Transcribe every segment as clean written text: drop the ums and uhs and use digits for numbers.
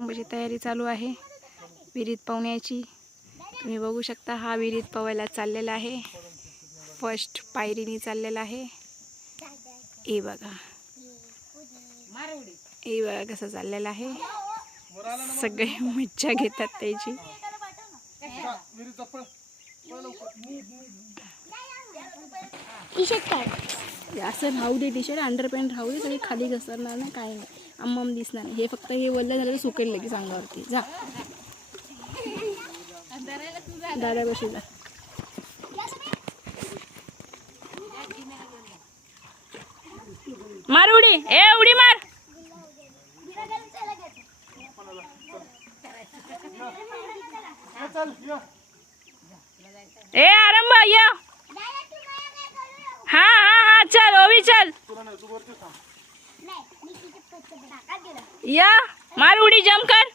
माझी तयारी चालू आहे विहिरीत पोहण्याची। तुम्ही बघू शकता हा विहिरीत पोहायला चाललेला आहे। फर्स्ट पायरीने चाललेला आहे। हे बघा कसं चाललेला आहे। सगळे मज्जा घेतात त्याची। असं राहू दे, टी शर्ट अंडरपॅन्ट राहू दे, सगळी खाली घसरणार नाही, काय नाही, आम्हाला दिसणार नाही। हे फक्त हे वल्ल झालं तर सुकेल लगेच अंगावरती। जा दादा बशी जा। मार उडी, ए उडी मार। ए आरंभ या। हाँ हाँ हाँ चल ओवी चल। या मार उडी, जंप कर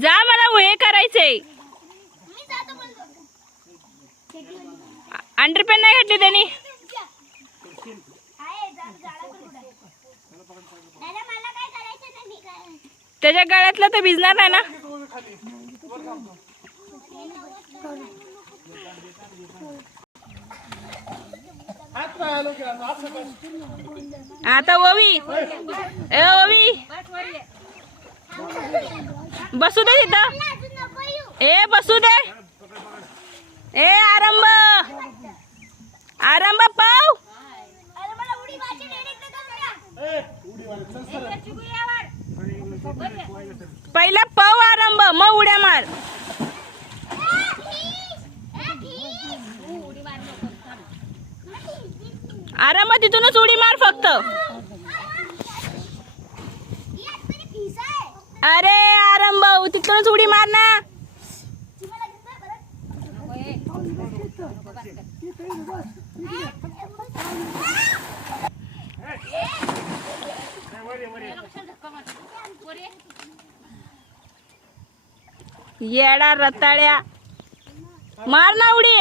जा। मला हे करायचंय। अंडरपॅन्ट नाही घातली त्यांनी। त्याच्या गळ्यातलं तर भिजणार नाही ना। आता ओवी, ए ओवी बसू दे तिथं। ए बसू दे। ए आरंभ, आरंभ पाव। पहिला पाव आरंभ, मग उड्या मार। आरंभ तिथूनच उडी मार फक्त। अरे आरंभ तिथूनच उडी मार ना। येडा रताळ्या, मार ना उडी।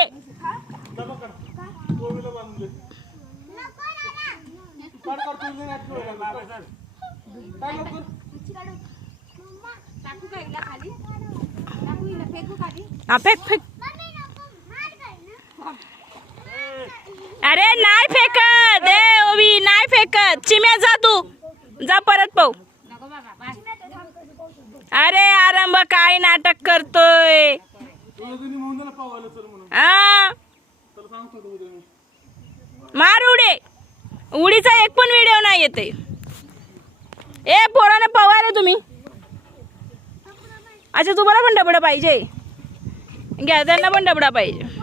Fake fake. अरे नाही फेकत, दे ओवी नाही फेकत। चिम्या जा, तू जा परत पाहू। अरे आरंभ काय नाटक करतोय। मार उडी। उडीचा एक पण व्हिडिओ नाही येते। ए पोरांना पवायला तुम्ही। अच्छा तुम्हाला पण डबडा पाहिजे, घ्या त्यांना पण डबडा पाहिजे।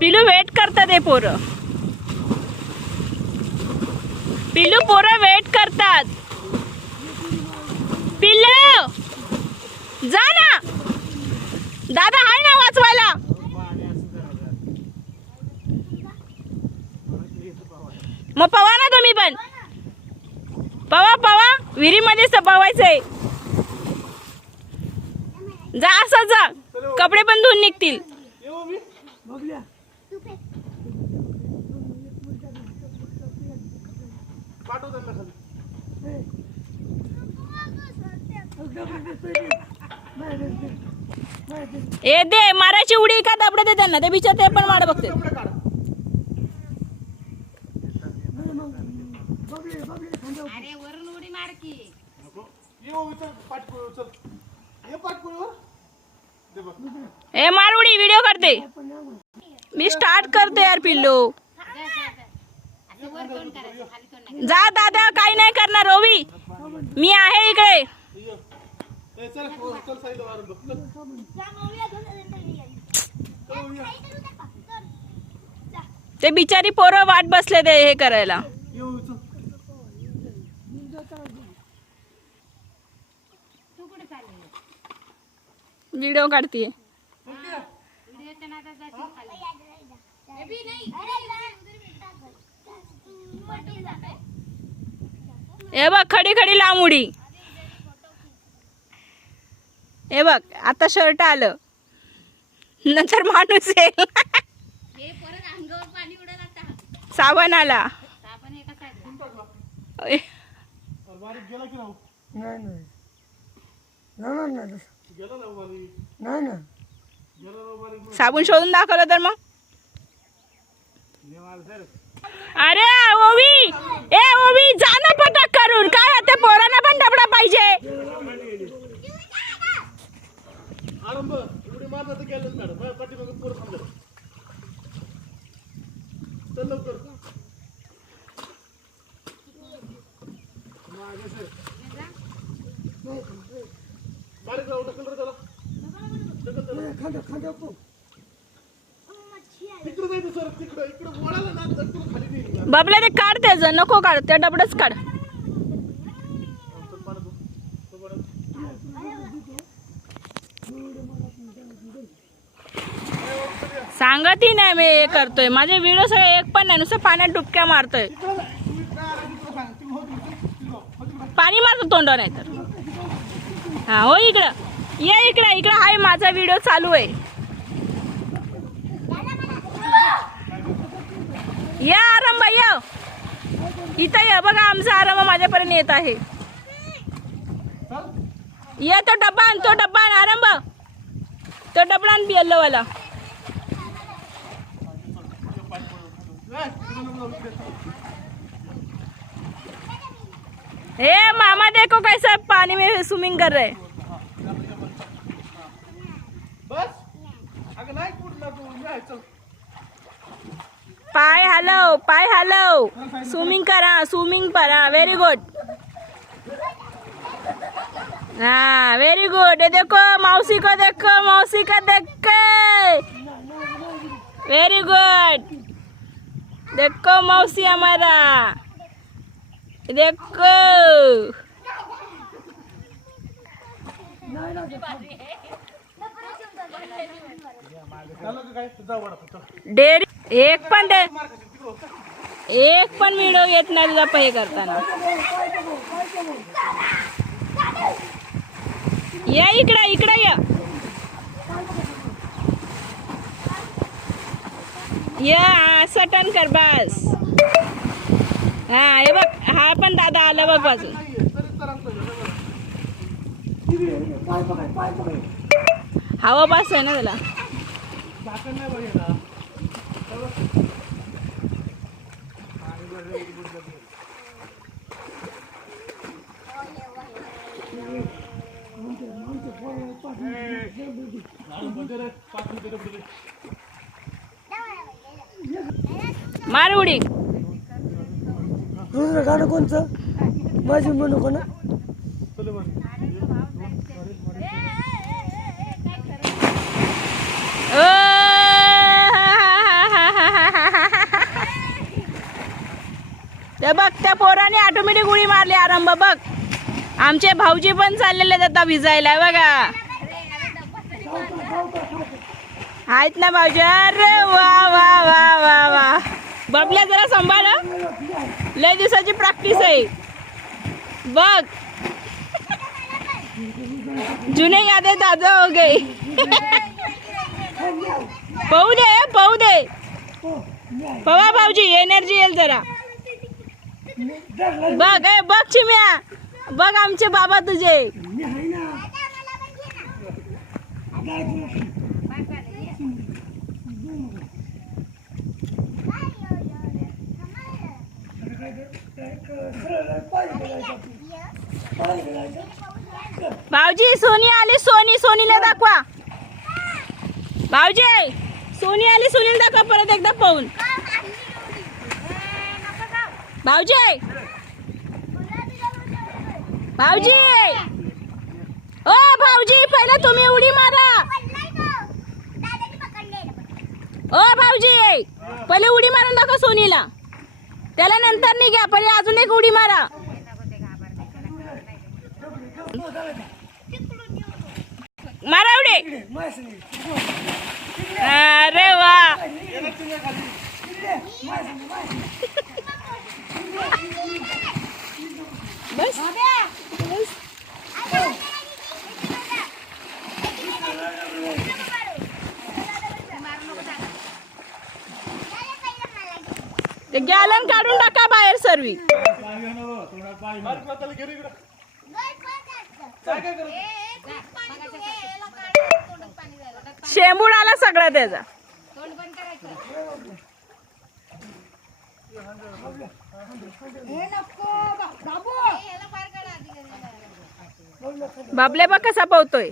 पिलू वेट करतात, हे पोरं पिलू पोरं वेट करतात। पिल्लू जा ना, दादा हाय ना वाचवायला। मग पवा ना तुम्ही पण, पवा पवा विहिरीमध्ये पवायचंय। जा असं जा, कपडे पण धुवून निघतील। ए दे मारायची उडी का दबडे दे त्यांना, ते बिचार ते पण मार बघते। अरे वरून उडी मार की। ए मार उडी, व्हिडिओ करते मी, स्टार्ट करते यार। पिल्लू जा, दादा काही नाही करणार। ओवी मी आहे इकडे। ते बिचारी पोरं वाट बसले ते हे करायला। व्हिडिओ काढतीये। हे बघ खडी खडी लांब उडी। हे बघ आता शर्ट आलं, नंतर माणूस येईल। साबण आला। नाही नाही जाणार नाही तसं. नाही ना साबून शोधून दाखवलं तर मग. अरे ओवी, ए ओवी जा ना पटक करून. काय त्या पोरांना पण डबडा पाहिजे. खांद्या खांद्या पो. बाबला ते काढ त्याचं, नको काढ त्या डबडच काढ. सांगतही नाही मी हे करतोय. माझे व्हिडिओ सगळे एक पण नाही, नुसतं पाण्यात डुबक्या मारतोय. पाणी मारतो तोंड नाही तर. हा हो इकडं ये, इकडं इकडं आहे माझा व्हिडिओ चालू आहे. या आरंभ ये इथं ये. बघा आमचा आरंभ माझ्यापर्यंत येत आहे. ये तो डब्बा आण, तो डब्बा आण आरंभ. तो डब्बा आण येल्लोवाला. ए मामा देखो कैसे पानी में स्विमिंग कर रहे. पाय हलव, पाय हलव. स्विमिंग करा, स्विमिंग करा. Very good. हाँ वेरी गुड. ये देखो मौसी को देखो, मौसी को देखो. Very good. देखो मौसी हमारा, देखो. डेरी एक पण दे, एक पण व्हिडिओ येत नाही तुझा हे करताना. या इकडं इकडं या. या असं टर्न कर बस. हा हे बघ, हा पण दादा आला बघ बाजून. हवा पास आहे ना त्याला. मार उडी. दुसरं गाणं कोणचं माझी म्हणू का ना. ते बघ त्या पोराने ऑटोमॅटिक उडी मारली आरंभ. बघ आमचे भाऊजी पण चाललेले आता भिजायला. बघा आहेत ना भाऊजी. अरे वा वा वा वा वा. बबल्या जरा सांभाळ, लय दिवसाची प्रॅक्टिस आहे. बघ जुने यादें ताजा हो गई. पाहू दे, पाहू दे. पवा भाऊजी एनर्जी येईल जरा. बघ ए बघ चिम्या, बघ आमचे बाबा तुझे. भाऊजी सोनी आली, सोनी. सोनीला दाखवा भाऊजी. सोनी आली, सोनीला दाखवा परत एकदा पाहून. भाऊजी, भाऊजी, ओ भाऊजी पहिला तुम्ही उडी मारा. ओ भाऊजी पहिले उडी मारून दाखवा सोनीला, त्याला नंतर नाही घ्या. पहिले अजून एक उडी मारा. मारा उडी. अरे वा. बस ते गॅलन काढून टाका बाहेर सर्वी. शेंबूड आला सगळा त्याचा. तोंड बंद करायचं. याला बाहेर काढा आधी घरी. बबल्या बघ कसा पोहतोय.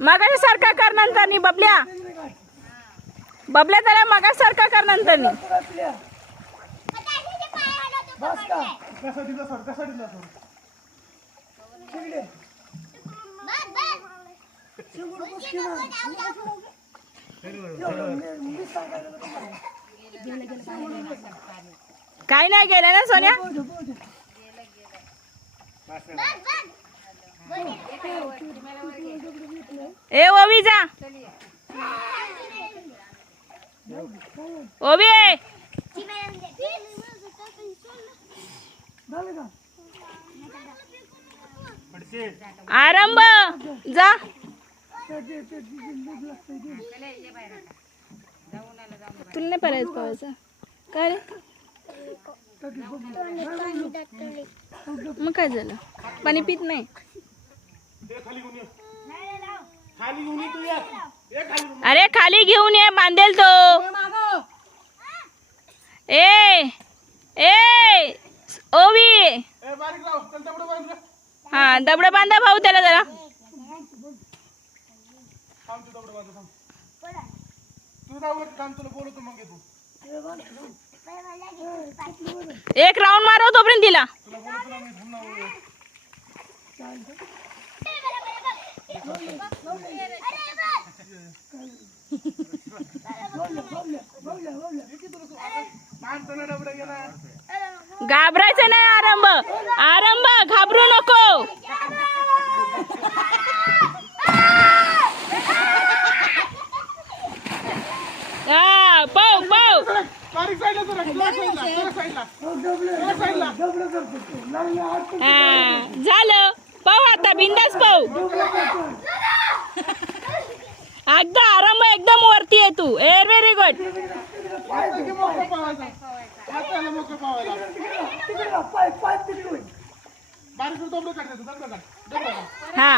मगाच्या सारखा कर नंतर बबल्या. बबल्या त्याला मगासारखा कर नंतर. बस का कसा दिला सर कसा दिला सर काय नाही गेलं ना सोन्या. ए ओवी जा. ओवी आरंभ जा. तुला नाही पाहायचं पाहायचं काय रे. मग काय झालं. पाणी पित नाही. अरे खाली घेऊन ये बांधेल तो. ए ए ओवी हा दबड बांधा भाऊ त्याला जरा. एक राऊंड मारव तोपर्यंत तिला. घाबरायचं नाही. आरंभ आरंभ घाबरू नको. हा पाव पाव. झालं पाव आता बिंदास पाव. एकदा आरंभ एकदम वरती आहे तू. Very good. हा